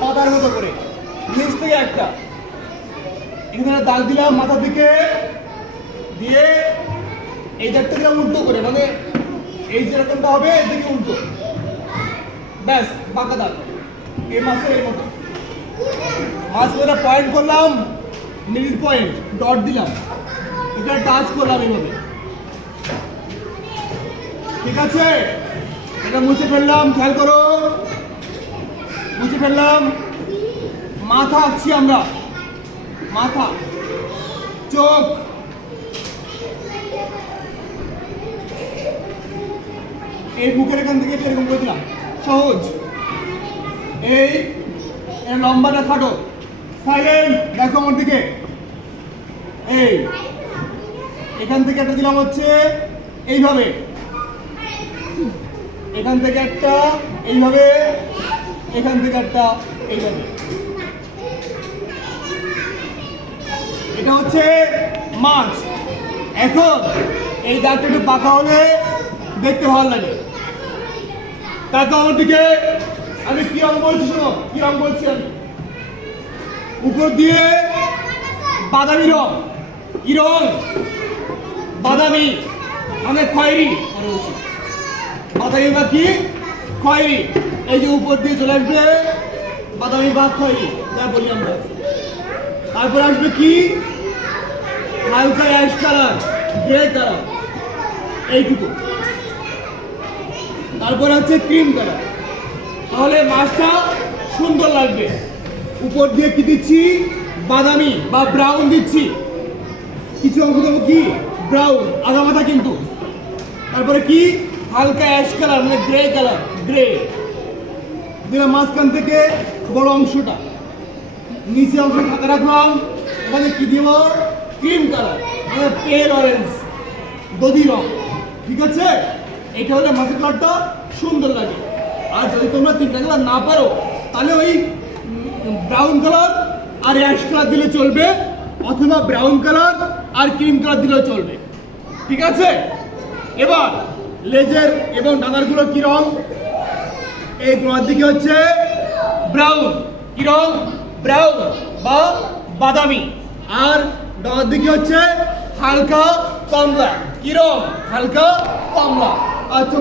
পাতার মতো করে। নিচ থেকে একটা। এখানে দাগ দিলাম মাথার দিকে। দিয়ে এই দিলাম উল্টো করে মানে এই হবে এদিকে উল্টো। ব্যাস, বাঁকা দাগ। এই মাসে মতো। পয়েন্ট করলাম মিডিল পয়েন্ট ডট দিলাম। এটা টাচ করলাম এইভাবে। ঠিক আছে? এটা মুছে ফেললাম, খেয়াল করো। মুছে ফেললাম। মাথা আছি আমরা। মাথা। চোখ। এই বুকের এখান থেকে এরকম করে দিলাম। সহজ। এই লম্বাটা খাটো। সাইলেন্ট। দেখো আমার দিকে। এই। এখান থেকে একটা দিলাম হচ্ছে এইভাবে। এখান থেকে একটা এইভাবে। এখান থেকে একটা এটা। হচ্ছে মাছ। এখন এই দাগটা একটু পাকা হলে দেখতে ভালো লাগে। তারপর আমার দিকে আমি কি রং বলছি শোনো, কি রং বলছি আমি? উপর দিয়ে বাদামি রং। কি রং? বাদামি। মানে খয়েরি। বাদামি বা কি? খয়েরি। এই যে উপর দিয়ে চলে আসবে বাদামি বা খয়েরি যা বলি আমরা। তারপর আসবে কি? হালকা অ্যাশ কালার গ্রে কালার এইটুকু। তারপর হচ্ছে ক্রিম কালার তাহলে মাছটা সুন্দর লাগবে। উপর দিয়ে কি দিচ্ছি? বাদামি বা ব্রাউন দিচ্ছি। কিছু অংশ দেবো কি? ব্রাউন আধা মাথা কিন্তু। তারপরে কি? হালকা অ্যাশ কালার মানে গ্রে কালার গ্রে দিলাম মাঝখান থেকে বড় অংশটা। নিচে অংশ ফাঁকা রাখলাম। ওখানে কি দিব? Cream colour. মানে পেল অরেঞ্জ। দধি রং। ঠিক আছে? এটা হলে মাছের কালারটা। সুন্দর লাগে। আর যদি তোমরা তিনটা কালার না পারো, তাহলে ওই ব্রাউন কালার আর অ্যাশ কালার দিলে চলবে, অথবা ব্রাউন কালার আর ক্রিম কালার দিলেও চলবে। ঠিক আছে? এবার লেজের এবং ডানারগুলো কি রং? এই দিকে হচ্ছে ব্রাউন। কি রং? ব্রাউন বা বাদামি। আর ডানার দিকে হচ্ছে হালকা কমলা। কি রং? হালকা কমলা। আর চোখ